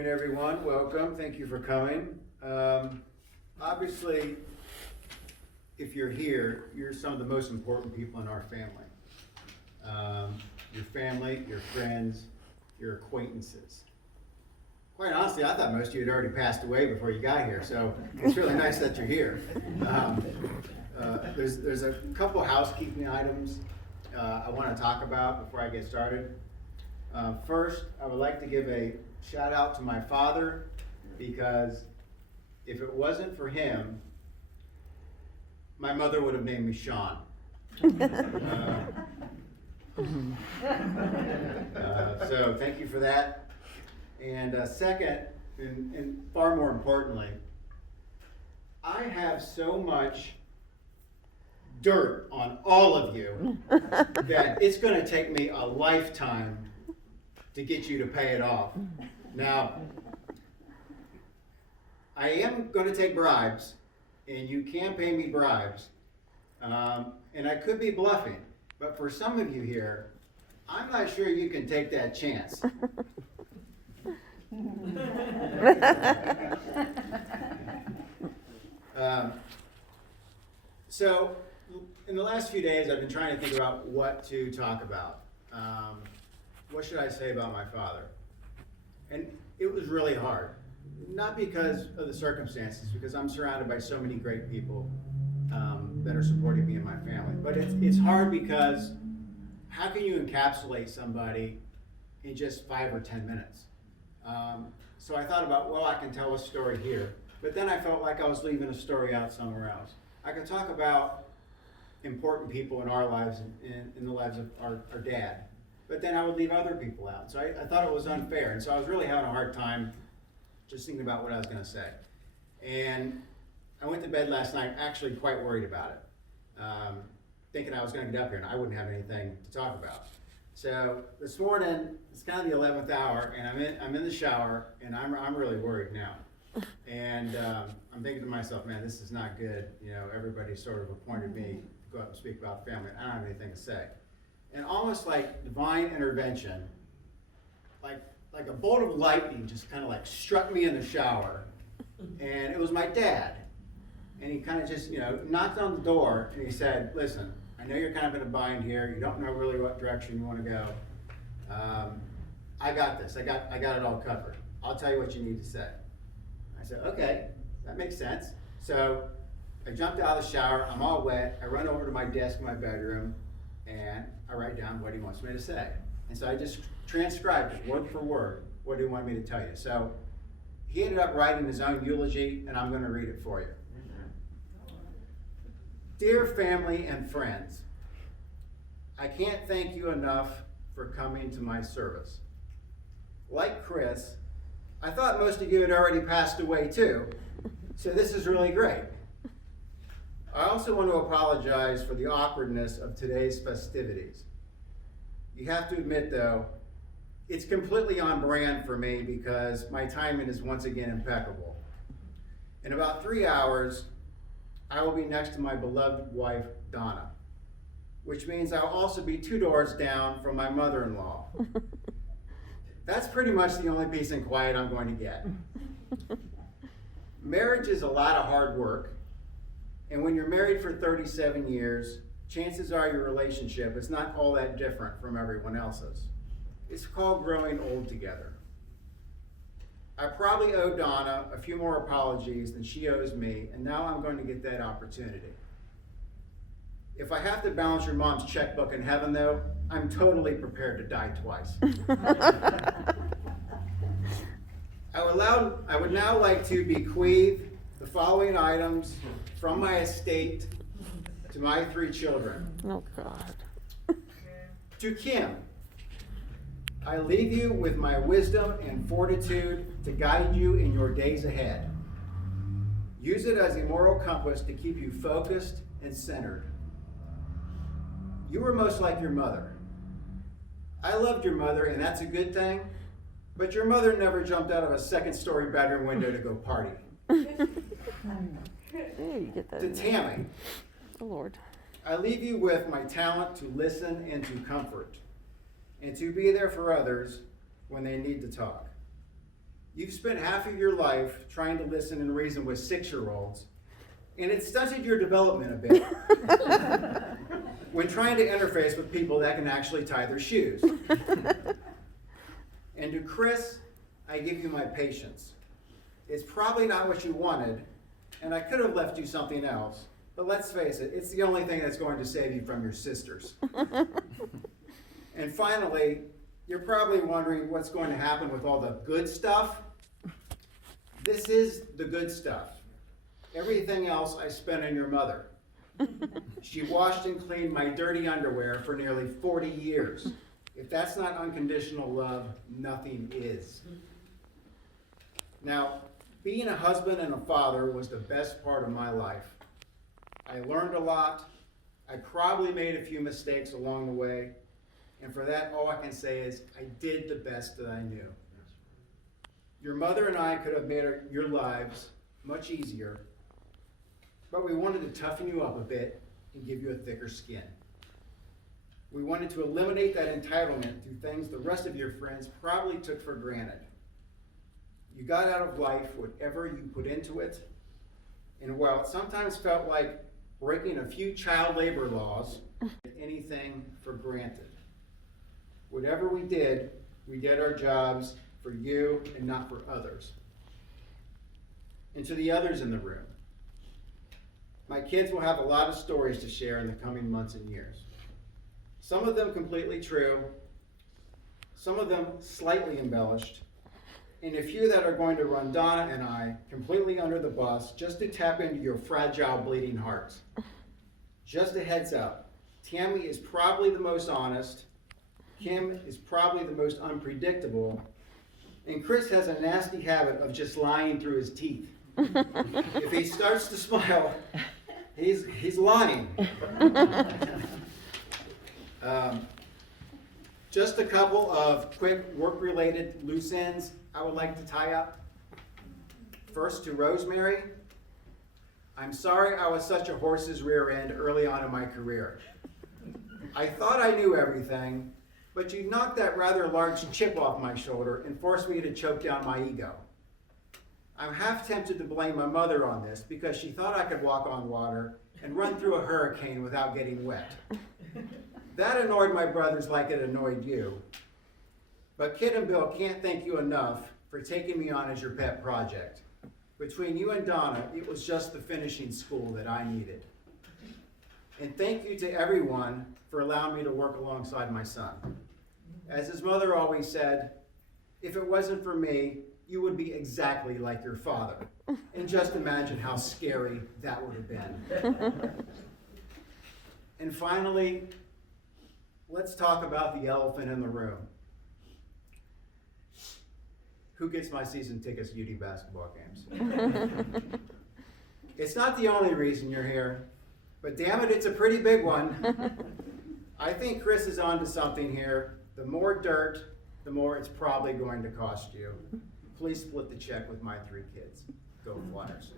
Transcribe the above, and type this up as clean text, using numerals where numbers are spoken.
afternoon, everyone. Welcome. Thank you for coming. Obviously, if you're here, you're some of the most important people in our family. Your family, your friends, your acquaintances. Quite honestly, I thought most of you had already passed away before you got here, so it's really nice that you're here. There's a couple housekeeping items I want to talk about before I get started. First, I would like to give a shout out to my father, because if it wasn't for him, my mother would have named me Sean. So thank you for that. And second, and far more importantly, I have so much dirt on all of you that it's going to take me a lifetime to get you to pay it off. Now, I am going to take bribes, and you can pay me bribes, and I could be bluffing, but for some of you here, I'm not sure you can take that chance. So, in the last few days, I've been trying to think about what to talk about. What should I say about my father? And it was really hard. Not because of the circumstances, because I'm surrounded by so many great people that are supporting me and my family. But it's hard because how can you encapsulate somebody in just 5 or 10 minutes? So I thought about, well, I can tell a story here. But then I felt like I was leaving a story out somewhere else. I could talk about important people in our lives and in the lives of our dad. But then I would leave other people out. So I thought it was unfair. And so I was really having a hard time just thinking about what I was going to say. And I went to bed last night actually quite worried about it, thinking I was going to get up here and I wouldn't have anything to talk about. So this morning, it's kind of the 11th hour, and I'm in the shower, and I'm really worried now. And I'm thinking to myself, man, this is not good. You know, everybody sort of appointed me to go up and speak about the family. I don't have anything to say. And almost like divine intervention, like a bolt of lightning just kind of like struck me in the shower. And it was my dad. And he kind of just, knocked on the door and he said, listen, I know you're kind of in a bind here. You don't know really what direction you want to go. I got this. I got it all covered. I'll tell you what you need to say. I said, okay, that makes sense. So I jumped out of the shower. I'm all wet. I run over to my desk in my bedroom and I write down what he wants me to say. And so I just transcribed it word for word. What do you want me to tell you? So he ended up writing his own eulogy, and I'm going to read it for you. Dear family and friends, I can't thank you enough for coming to my service. Like Chris, I thought most of you had already passed away too, so this is really great. I also want to apologize for the awkwardness of today's festivities. You have to admit, though, it's completely on brand for me because my timing is once again impeccable. In about 3 hours, I will be next to my beloved wife, Donna, which means I'll also be 2 doors down from my mother-in-law. That's pretty much the only peace and quiet I'm going to get. Marriage is a lot of hard work, and when you're married for 37 years, chances are your relationship is not all that different from everyone else's. It's called growing old together. I probably owe Donna a few more apologies than she owes me, and now I'm going to get that opportunity. If I have to balance your mom's checkbook in heaven, though, I'm totally prepared to die twice. I would now like to bequeath the following items from my estate to my 3 children. Oh, God. To Kim, I leave you with my wisdom and fortitude to guide you in your days ahead. Use it as a moral compass to keep you focused and centered. You were most like your mother. I loved your mother, and that's a good thing, but your mother never jumped out of a second-story bedroom window to go party. You get that To Tammy, oh, Lord. I leave you with my talent to listen and to comfort, and to be there for others when they need to talk. You've spent half of your life trying to listen and reason with 6-year-olds, and it stunted your development a bit when trying to interface with people that can actually tie their shoes. And to Chris, I give you my patience. It's probably not what you wanted, and I could have left you something else, but let's face it, it's the only thing that's going to save you from your sisters. And finally, you're probably wondering what's going to happen with all the good stuff. This is the good stuff. Everything else I spent on your mother. She washed and cleaned my dirty underwear for nearly 40 years. If that's not unconditional love, nothing is. Now, being a husband and a father was the best part of my life. I learned a lot. I probably made a few mistakes along the way. And for that, all I can say is I did the best that I knew. Your mother and I could have made your lives much easier, but we wanted to toughen you up a bit and give you a thicker skin. We wanted to eliminate that entitlement through things the rest of your friends probably took for granted. You got out of life whatever you put into it, and while it sometimes felt like breaking a few child labor laws, anything for granted. Whatever we did our jobs for you and not for others. And to the others in the room, my kids will have a lot of stories to share in the coming months and years. Some of them completely true, some of them slightly embellished, and a few that are going to run Donna and I completely under the bus just to tap into your fragile, bleeding hearts. Just a heads up, Tammy is probably the most honest, Kim is probably the most unpredictable, and Chris has a nasty habit of just lying through his teeth. If he starts to smile, he's lying. Just a couple of quick work-related loose ends I would like to tie up. First, to Rosemary. I'm sorry I was such a horse's rear end early on in my career. I thought I knew everything, but you knocked that rather large chip off my shoulder and forced me to choke down my ego. I'm half tempted to blame my mother on this because she thought I could walk on water and run through a hurricane without getting wet. That annoyed my brothers like it annoyed you. But Kid and Bill can't thank you enough for taking me on as your pet project. Between you and Donna, it was just the finishing school that I needed. And thank you to everyone for allowing me to work alongside my son. As his mother always said, if it wasn't for me, you would be exactly like your father. And just imagine how scary that would have been. And finally, let's talk about the elephant in the room. Who gets my season tickets to UD basketball games? It's not the only reason you're here, but damn it, it's a pretty big one. I think Chris is onto something here. The more dirt, the more it's probably going to cost you. Please split the check with my 3 kids. Go Flyers.